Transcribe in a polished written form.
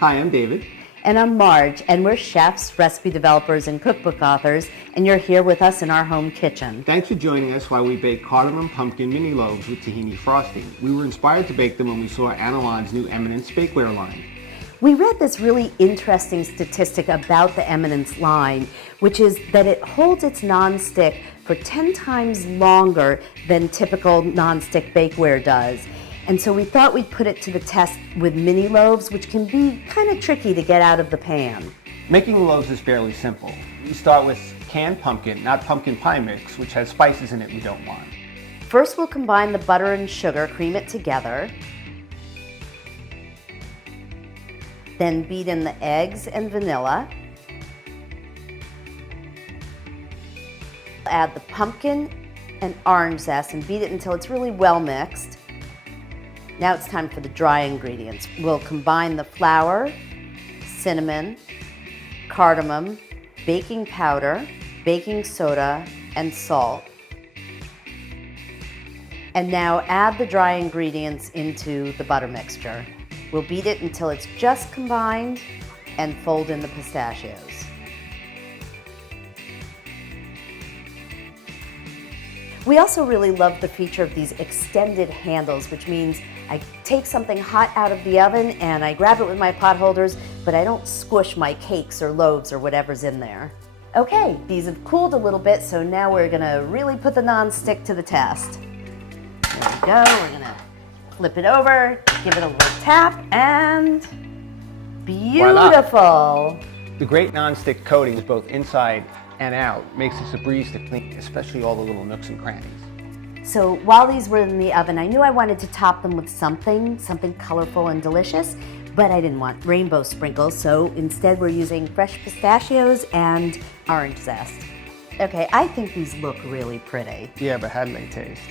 Hi, I'm David. And I'm Marge, and we're chefs, recipe developers, and cookbook authors, and you're here with us in our home kitchen. Thanks for joining us while we bake cardamom pumpkin mini loaves with tahini frosting. We were inspired to bake them when we saw Anolon's new Eminence bakeware line. We read this really interesting statistic about the Eminence line, which is that it holds its nonstick for 10 times longer than typical nonstick bakeware does. And so we thought we'd put it to the test with mini loaves, which can be kind of tricky to get out of the pan. Making loaves is fairly simple. You start with canned pumpkin, not pumpkin pie mix, which has spices in it we don't want. First, we'll combine the butter and sugar, cream it together. Then beat in the eggs and vanilla. Add the pumpkin and orange zest and beat it until it's really well mixed. Now it's time for the dry ingredients. We'll combine the flour, cinnamon, cardamom, baking powder, baking soda, and salt. And now add the dry ingredients into the butter mixture. We'll beat it until it's just combined and fold in the pistachios. We also really love the feature of these extended handles, which means I take something hot out of the oven and I grab it with my pot holders, but I don't squish my cakes or loaves or whatever's in there. Okay, these have cooled a little bit, so now we're gonna really put the nonstick to the test. There we go, we're gonna flip it over, give it a little tap, and beautiful. Voila. The great nonstick coating is both inside and out makes this a breeze to clean, especially all the little nooks and crannies. So while these were in the oven, I knew I wanted to top them with something colorful and delicious, but I didn't want rainbow sprinkles, so instead we're using fresh pistachios and orange zest. Okay, I think these look really pretty. Yeah, but how do they taste?